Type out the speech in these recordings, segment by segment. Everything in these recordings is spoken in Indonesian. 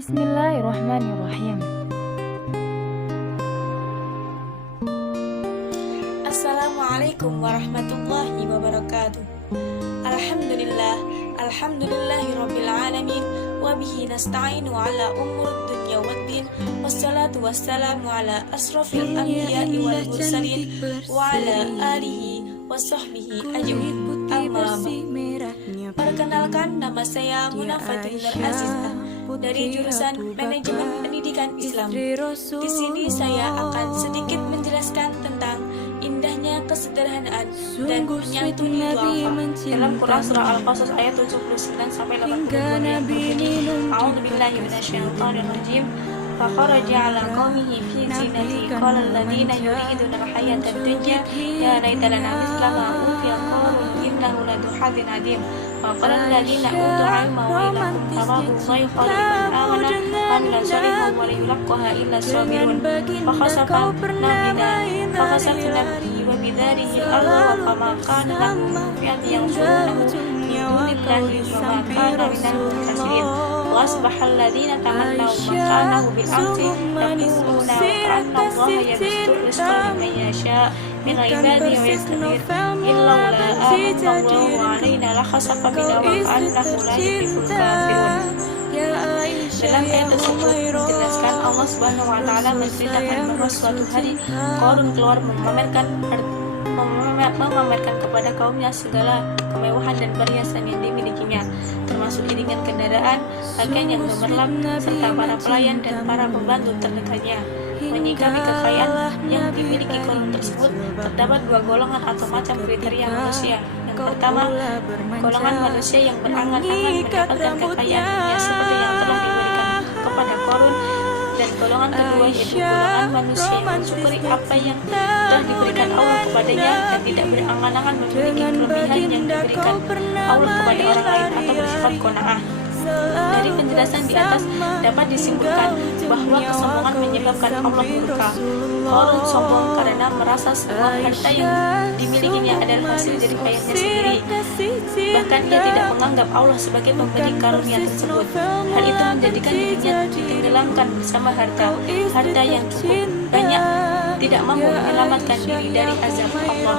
Bismillahirrahmanirrahim. Assalamualaikum warahmatullahi wabarakatuh. Alhamdulillahirabbil alamin wa bihi nasta'inu ala umur dunya waddin wassalatu wassalamu ala asrofil anbiya'i wal mursalin wa ala alihi wa sahbihi ajma'in. Amma ba'd. Perkenalkan, nama saya Munafatul Nur Azizah dari jurusan Manajemen Pendidikan Islam. Di sini saya akan sedikit menjelaskan tentang indahnya kesederhanaan dan menyantuni duafa dalam Quran surah Al-Qasas ayat 79 sampai 82 yang berbunyi, A'udzubillahi minasyaitonir rajim. فخرج على قومه في زينته قال الذين يريدون الحياة الدنيا يا ليت لنا مثل ما أوتي قارون إنه لذو حظ عظيم وقال الذين أوتوا العلم ويلكم ثواب الله خير لمن آمن وعمل صالحا ولا يلقاها إلا الصابرون فخسفنا به وبداره الأرض وما كان له فئة ينصرونه من دون الله وما كان من المنتصرين وأصبح الذين تمنوا مكانه بالأمس يقولون أن الله يبسط الرزق لمن يشاء من عباده ويقدر إلا لولا آمن الله علينا لخسف بنا وكأنه لا يفلح الكافرون. Dalam ayat tersebut dijelaskan Allah Subhanahu wa taala menceritakan bahwa suatu hari Qarun keluar memamerkan kepada kaumnya segala kemewahan dan perhiasan yang dimilikinya, termasuk iringan kendaraan, pakaian yang gemerlap, serta para pelayan dan para pembantu terdekatnya. Menyikapi kekayaan yang dimiliki Qarun tersebut, terdapat dua golongan atau macam kriteria manusia. Yang pertama, golongan manusia yang berangan-angan mendapatkan kekayaan dunia seperti yang telah diberikan kepada Qarun, dan golongan kedua yaitu golongan manusia yang mensyukuri apa yang telah diberikan Allah kepadanya dan tidak berangan-angan memiliki kelebihan yang diberikan Allah kepada orang lain atau bersifat qanaah. Dari penjelasan di atas dapat disimpulkan bahwa kesombongan menyebabkan Allah murka. Qarun sombong karena merasa semua harta yang dimilikinya adalah hasil dari ayahnya sendiri. Bahkan ia tidak menganggap Allah sebagai pemberi karunia tersebut. Hal itu menjadikan dirinya ditenggelamkan bersama harta yang cukup banyak tidak mampu menyelamatkan diri dari azab Allah.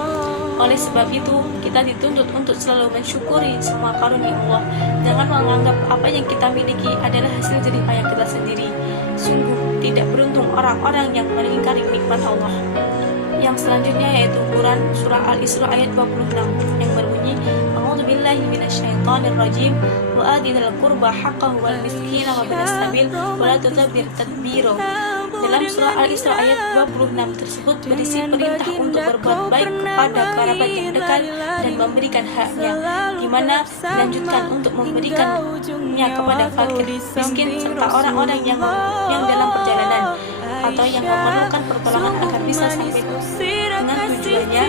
Oleh sebab itu, kita dituntut untuk selalu mensyukuri semua karunia Allah. Jangan menganggap apa yang kita miliki adalah hasil jerih payah kita sendiri. Sungguh tidak beruntung orang-orang yang mengingkari nikmat Allah. Yang selanjutnya yaitu Quran surah Al-Isra ayat 26 yang berbunyi, A'udzubillahi minasyaitonir rajim wa atidil qurba haqqahu wal miskina wa binas sabil wa la tudabbir tadbira. Dalam surah Al-Isra ayat 26 tersebut berisi perintah untuk berbuat baik kepada kerabat yang dekat dan memberikan haknya, di mana dilanjutkan untuk memberikannya kepada fakir, miskin, serta orang-orang yang dalam perjalanan atau yang memerlukan pertolongan agar bisa sampai dengan tujuannya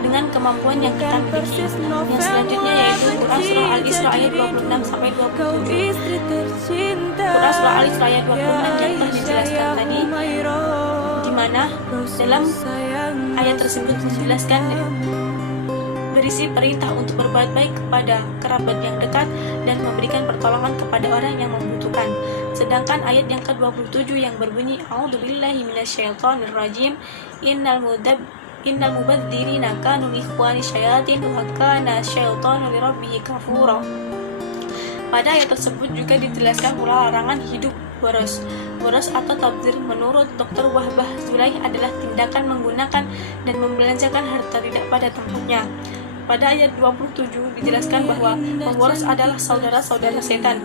dengan kemampuan yang kita miliki. Yang selanjutnya yaitu Quran surah Al-Isra ayat 26 sampai 27. Quran surah Al-Isra ayat 26 yang telah dijelaskan tadi, di mana dalam ayat tersebut menjelaskan berisi perintah untuk berbuat baik kepada kerabat yang dekat dan memberikan pertolongan kepada orang yang membutuhkan. Sedangkan ayat yang ke-27 yang berbunyi, A'udzubillahi minasyaitonir rajim, innal mubadzirina kanu ikhwani syayatin wa kana syaitanu lirabbih kafura. Pada ayat tersebut juga dijelaskan pula larangan hidup boros. Boros atau tabdzir menurut Dr. Wahbah Zulaih adalah tindakan menggunakan dan membelanjakan harta tidak pada tempatnya. Pada ayat 27 dijelaskan bahwa pemboros adalah saudara-saudara setan.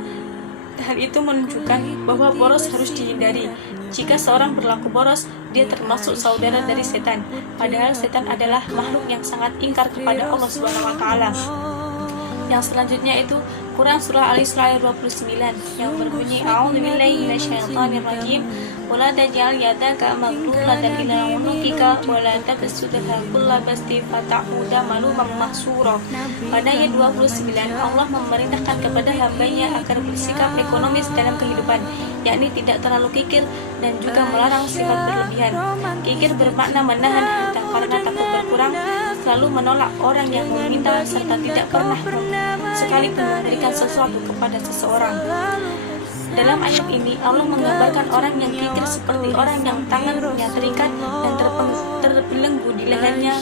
Hal itu menunjukkan bahwa boros harus dihindari. Jika seorang berlaku boros, dia termasuk saudara dari setan. Padahal setan adalah makhluk yang sangat ingkar kepada Allah Subhanahu wa taala. Yang selanjutnya itu Quran surah Al-Isra ayat 29 yang berbunyi, A'udzubillahi minasyaitonir rajim wa la taj'al yadaka maghlulatan ila unukika wa la tabsutha kulla basti fata'uda maluman mahsura. Pada ayat 29 Allah memerintahkan kepada hambanya agar bersikap ekonomis dalam kehidupan, yakni tidak terlalu kikir dan juga melarang sifat berlebihan. Kikir bermakna menahan harta karena takut berkurang, selalu menolak orang yang meminta, serta tidak pernah sekalipun memberikan sesuatu kepada seseorang. Dalam ayat ini Allah menggambarkan orang yang kikir seperti orang yang tangannya terikat dan terbelenggu di lehernya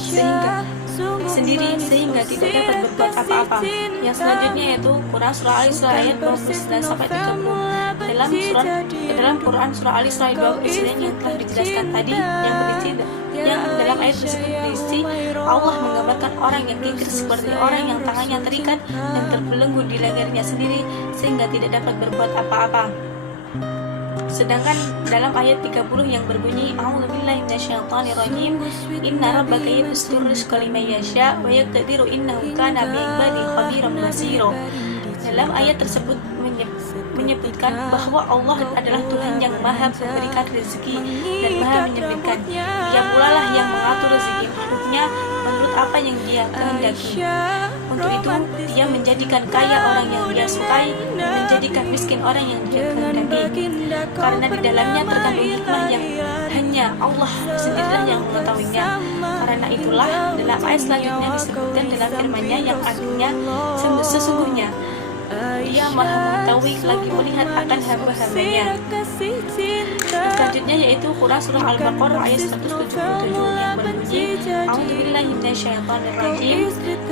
sehingga tidak dapat berbuat apa-apa. Yang selanjutnya yaitu Quran surah Al-Isra ayat 29 sampai 30. Dalam Quran surah Al-Isra ayat 29 yang telah dijelaskan tadi, yang dalam ayat tersebut berisi Allah menggambarkan orang yang kikir seperti orang yang tangannya terikat dan terbelenggu di lehernya sendiri sehingga tidak dapat berbuat apa-apa. Sedangkan dalam ayat 30 yang berbunyi A'udzubillahi minasyaitonirrajim, inna rabbaka yabsutur rizqa liman yasha wa yaqdiru innahu kana bi'ibadihi khabiran basira. Dalam ayat tersebut menyebutkan bahwa Allah adalah Tuhan yang maha memberikan rezeki dan maha menyempitkan. Dia pula lah yang mengatur rezeki makhluknya menurut apa yang dia kehendaki. Untuk itu, dia menjadikan kaya orang yang dia sukai dan menjadikan miskin orang yang dia kehendaki. Karena di dalamnya terkandung hikmah yang hanya Allah sendirilah yang mengetahuinya. Karena itulah dalam ayat selanjutnya disebutkan dalam firman-Nya yang artinya sesungguhnya Dia maha mengetahui lagi melihat akan hamba-hambanya. Selanjutnya yaitu Quran surah Al-Baqarah ayat 177 yang berbunyi A'udzubillahi minasyaitonirrajim,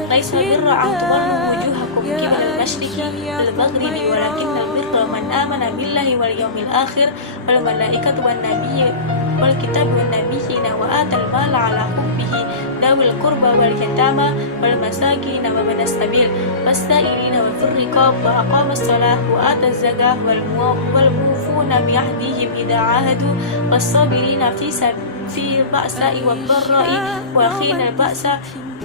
laisa birra an tuwallu wujuhakum qibalal masyriqi wal maghribi walakinnal birra man amana billahi wal yawmil akhir wal malaikati wan nabiyyi wal kitabi wan nabiyyina wa atal mala ala hubbihi dawil qurba wal yatama wal masakin wa manas sabil wastailina wa furriqab wa aqamas shalah wa ataz zakah wal mufuna bi ahdihim idza ahadu was-sabirina fi ba'sa'i wad dharra'i wa khina ba'sa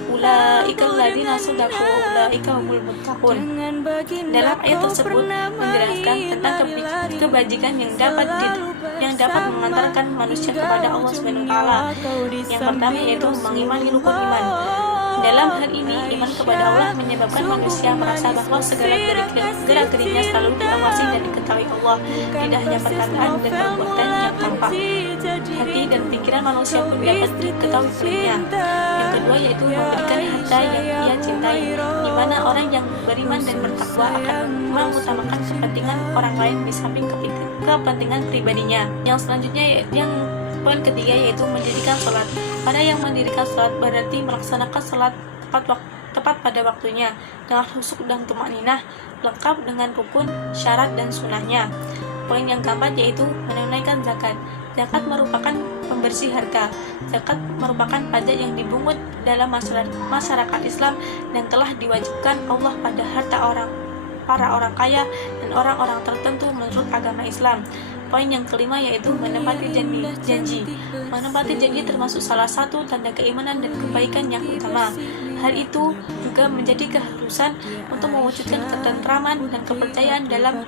ulaika alladziina shadaqu wa ulaika humul muttaqun. Dalam ayat tersebut menjelaskan tentang kebajikan yang dapat mengantarkan manusia kepada Allah Subhanahu wa taala. Yang pertama yaitu mengimani rukun iman. Dalam hal ini, iman kepada Allah menyebabkan manusia merasa bahwa segala gerak-geriknya selalu diawasi dan diketahui Allah, tidak hanya perkataan dan perbuatan yang tampak. Hati dan pikiran manusia pun dapat diketahui penuhnya. Yang kedua yaitu memberikan harta yang ia cintai, di mana orang yang beriman dan bertakwa akan mengutamakan kepentingan orang lain di samping kepentingan pribadinya. Yang selanjutnya yang poin ketiga yaitu mendirikan sholat. Pada yang mendirikan sholat berarti melaksanakan sholat tepat pada waktunya dengan khusyuk dan tumakninah, lengkap dengan rukun, syarat dan sunahnya. Poin yang keempat yaitu menunaikan zakat. Zakat merupakan pembersih harta. Zakat merupakan pajak yang dibungut dalam masyarakat Islam dan telah diwajibkan Allah pada harta para orang kaya dan orang-orang tertentu menurut agama Islam. Poin yang kelima yaitu menepati janji. Menepati janji termasuk salah satu tanda keimanan dan kebaikan yang utama. Hal itu juga menjadi keharusan untuk mewujudkan ketentraman dan kepercayaan dalam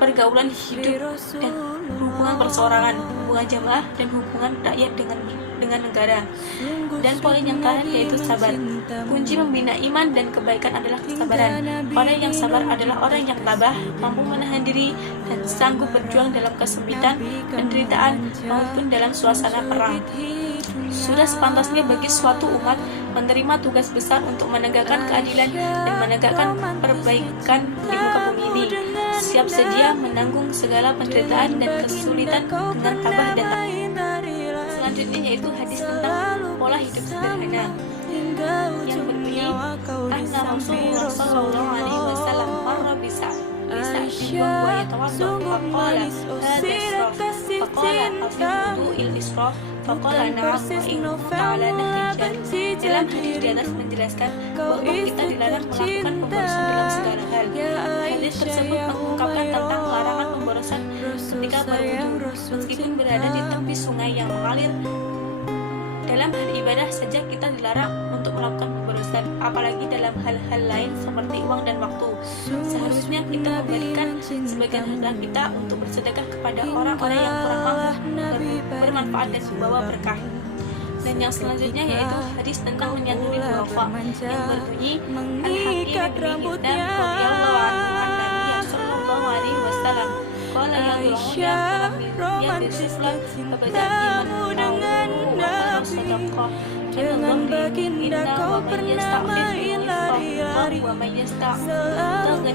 pergaulan hidup dan hubungan perseorangan, hubungan jamaah dan hubungan rakyat dengan negara. Dan poin yang terakhir yaitu sabar. Kunci membina iman dan kebaikan adalah kesabaran. Orang yang sabar adalah orang yang tabah, mampu menahan diri dan sanggup berjuang dalam kesempitan, penderitaan maupun dalam suasana perang. Sudah sepantasnya bagi suatu umat menerima tugas besar untuk menegakkan keadilan dan menegakkan perbaikan di muka bumi ini. Siap sedia menanggung segala penderitaan dan kesulitan dengan tabah dan selanjutnya yaitu hadis tentang pola hidup sederhana yang berbunyi anna Rasulullah sallallahu alaihi wasallam marra bisa wa yatawaddu faqala hadha israf faqala afidu il israf faqala na'am wa inna ta'ala nahjar. Dalam hadis di atas menjelaskan bahwa kita dilarang melakukan pemborosan dalam segala hal. Hadis tersebut mengungkapkan tentang larangan pemborosan ketika berwudu meskipun berada di tepi sungai yang mengalir. Dalam hal ibadah saja kita dilarang untuk melakukan pemborosan, apalagi dalam hal-hal lain seperti uang dan waktu. Seharusnya kita memberikan sebagian harta kita untuk bersedekah kepada orang-orang yang kurang mampu, bermanfaat dan membawa berkah. Dan yang selanjutnya yaitu hadis tentang menyantuni khulafa yang berbunyi Al-Hakim bin Hizam radhiyallahu anhu an-Nabi sallallahu alaihi wasallam qala ya Rasulullah ya Rasulullah fabada'i man sadaqah inna wa man yasta'fif wa man yasta'fif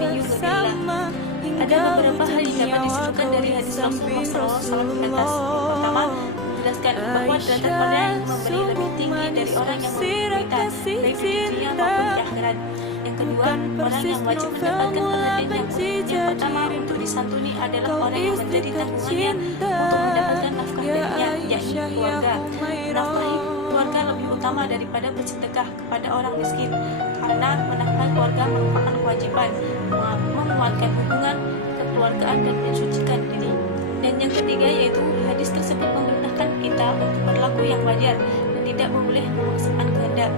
Ada beberapa hal yang dapat disimpulkan dari hadis Rasulullah SAW di atas. Yang pertama, menjelaskan bahwa derajat orang yang memberi lebih tinggi dari orang yang meminta, baik di dunia maupun di akhirat. Yang kedua, orang yang wajib mendapatkan perhatian yang penuh. Yang pertama untuk disantuni adalah orang yang menjadi tanggungannya untuk mendapatkan nafkah darinya, yakni keluarga. Menafkahi keluarga lebih utama daripada bersedekah kepada orang miskin, karena menafkahi keluarga merupakan kewajiban, menguatkan hubungan kekeluargaan dan mensucikan diri. Dan yang ketiga yaitu hadis tersebut memerintahkan kita untuk berlaku yang wajar dan tidak boleh memaksakan kehendak.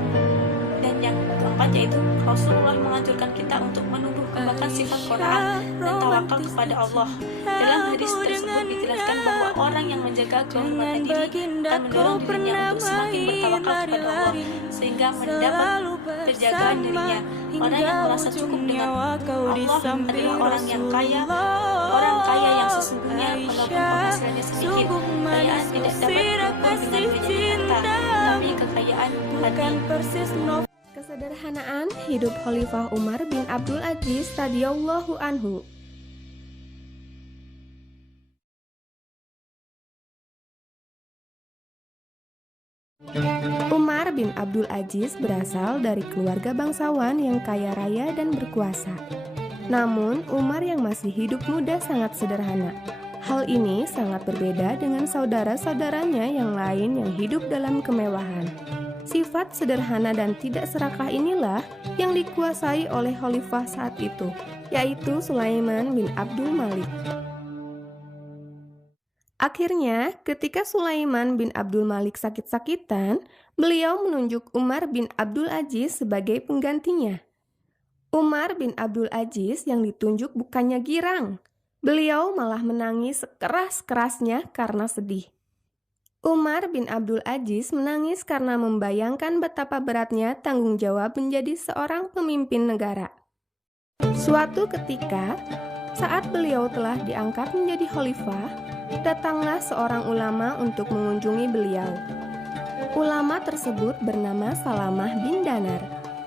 Dan yang keempat yaitu Rasulullah menganjurkan kita untuk menumbuh kembangkan sifat qanaah dan tawakal kepada Allah. Dalam hadis tersebut dijelaskan bahwa orang yang menjaga kehormatan diri akan mendorong dirinya untuk semakin bertawakal kepada Allah sehingga mendapat penjagaan dirinya. Orang yang merasa cukup dengan Allah adalah orang yang kaya. Orang kaya yang sesungguhnya walaupun penghasilannya sedikit, kekayaan tidak dapat diukur dengan banyaknya harta, tapi kekayaan hati. Kesederhanaan hidup Khalifah Umar bin Abdul Aziz radhiyallahu anhu. Umar bin Abdul Aziz berasal dari keluarga bangsawan yang kaya raya dan berkuasa. Namun, Umar yang masih hidup muda sangat sederhana. Hal ini sangat berbeda dengan saudara-saudaranya yang lain yang hidup dalam kemewahan. Sifat sederhana dan tidak serakah inilah yang dikuasai oleh khalifah saat itu, yaitu Sulaiman bin Abdul Malik. Akhirnya, ketika Sulaiman bin Abdul Malik sakit-sakitan, beliau menunjuk Umar bin Abdul Aziz sebagai penggantinya. Umar bin Abdul Aziz yang ditunjuk bukannya girang, beliau malah menangis sekeras-kerasnya karena sedih. Umar bin Abdul Aziz menangis karena membayangkan betapa beratnya tanggung jawab menjadi seorang pemimpin negara. Suatu ketika, saat beliau telah diangkat menjadi khalifah, datanglah seorang ulama untuk mengunjungi beliau. Ulama tersebut bernama Salamah bin Danar.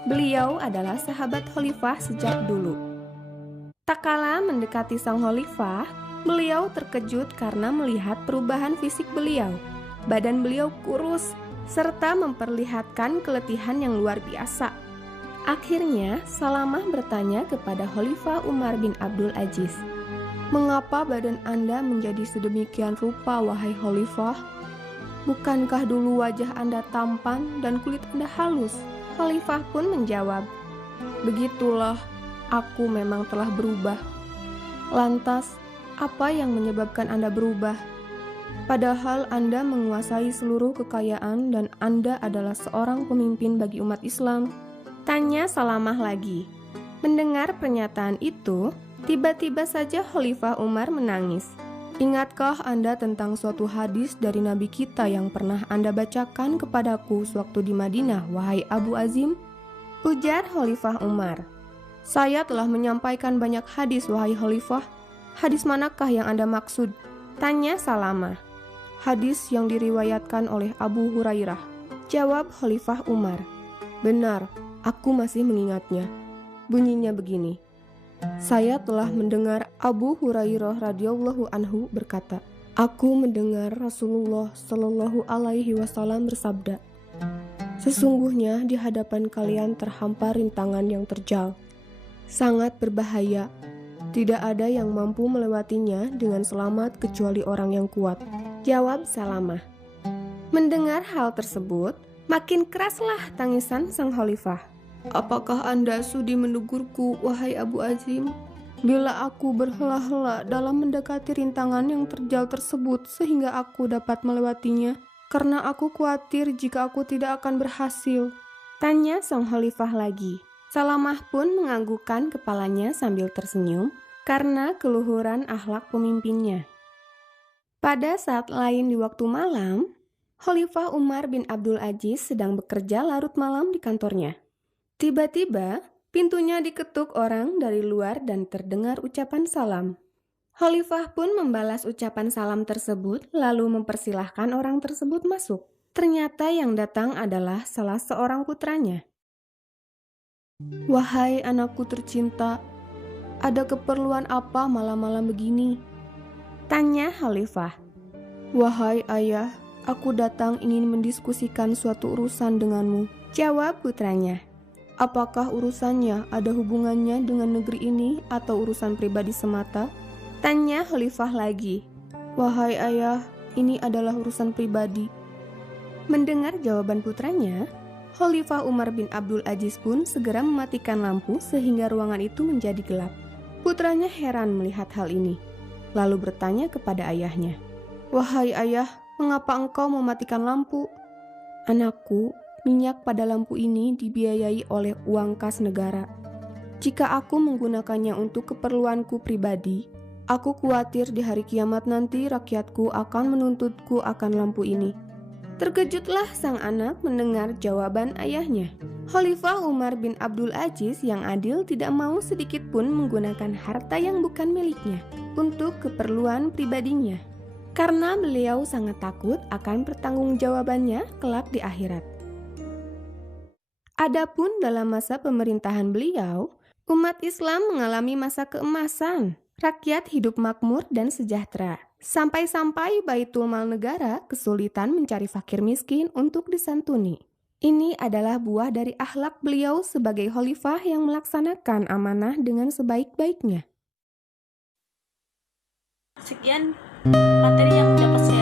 Beliau adalah sahabat khalifah sejak dulu. Tak kala mendekati sang khalifah, beliau terkejut karena melihat perubahan fisik beliau. Badan beliau kurus, serta memperlihatkan keletihan yang luar biasa. Akhirnya, Salamah bertanya kepada Khalifah Umar bin Abdul Aziz, "Mengapa badan Anda menjadi sedemikian rupa, wahai Khalifah? Bukankah dulu wajah Anda tampan dan kulit Anda halus?" Khalifah pun menjawab, "Begitulah, aku memang telah berubah." "Lantas, apa yang menyebabkan Anda berubah? Padahal Anda menguasai seluruh kekayaan dan Anda adalah seorang pemimpin bagi umat Islam," tanya Salamah lagi. Mendengar pernyataan itu, tiba-tiba saja Khalifah Umar menangis. "Ingatkah Anda tentang suatu hadis dari Nabi kita yang pernah Anda bacakan kepadaku sewaktu di Madinah, wahai Abu Azim?" Ujar Khalifah Umar, "Saya telah menyampaikan banyak hadis, wahai Khalifah. Hadis manakah yang Anda maksud?" tanya Salamah. "Hadis yang diriwayatkan oleh Abu Hurairah," jawab Khalifah Umar. "Benar, aku masih mengingatnya. Bunyinya begini. Saya telah mendengar Abu Hurairah radhiyallahu anhu berkata, aku mendengar Rasulullah Shallallahu alaihi wasallam bersabda, sesungguhnya di hadapan kalian terhampar rintangan yang terjal, sangat berbahaya. Tidak ada yang mampu melewatinya dengan selamat kecuali orang yang kuat," jawab Salamah. Mendengar hal tersebut, makin keraslah tangisan sang khalifah. "Apakah Anda sudi menegurku, wahai Abu Azim? Bila aku berhela-hela dalam mendekati rintangan yang terjal tersebut sehingga aku dapat melewatinya, karena aku khawatir jika aku tidak akan berhasil," tanya sang khalifah lagi. Salamah pun menganggukkan kepalanya sambil tersenyum karena keluhuran akhlak pemimpinnya. Pada saat lain di waktu malam, Khalifah Umar bin Abdul Aziz sedang bekerja larut malam di kantornya. Tiba-tiba, pintunya diketuk orang dari luar dan terdengar ucapan salam. Khalifah pun membalas ucapan salam tersebut lalu mempersilahkan orang tersebut masuk. Ternyata yang datang adalah salah seorang putranya. "Wahai anakku tercinta, Ada keperluan apa malam-malam begini? Tanya Khalifah. Wahai ayah, aku datang ingin mendiskusikan suatu urusan denganmu. Jawab putranya. Apakah urusannya ada hubungannya dengan negeri ini atau urusan pribadi semata? Tanya Khalifah lagi. Wahai ayah, ini adalah urusan pribadi. Mendengar jawaban putranya, Khalifah Umar bin Abdul Aziz pun segera mematikan lampu sehingga ruangan itu menjadi gelap. Putranya heran melihat hal ini, lalu bertanya kepada ayahnya. Wahai ayah, mengapa engkau mematikan lampu? Anakku, minyak pada lampu ini dibiayai oleh uang kas negara. Jika aku menggunakannya untuk keperluanku pribadi, aku khawatir di hari kiamat nanti rakyatku akan menuntutku akan lampu ini. Terkejutlah sang anak mendengar jawaban ayahnya. Khalifah Umar bin Abdul Aziz yang adil tidak mau sedikit pun menggunakan harta yang bukan miliknya untuk keperluan pribadinya, karena beliau sangat takut akan pertanggungjawabannya kelak di akhirat. Adapun dalam masa pemerintahan beliau, umat Islam mengalami masa keemasan. Rakyat hidup makmur dan sejahtera. Sampai-sampai Baitul Mal negara kesulitan mencari fakir miskin untuk disantuni. Ini adalah buah dari akhlak beliau sebagai khalifah yang melaksanakan amanah dengan sebaik-baiknya. Sekian materi yang dapat saya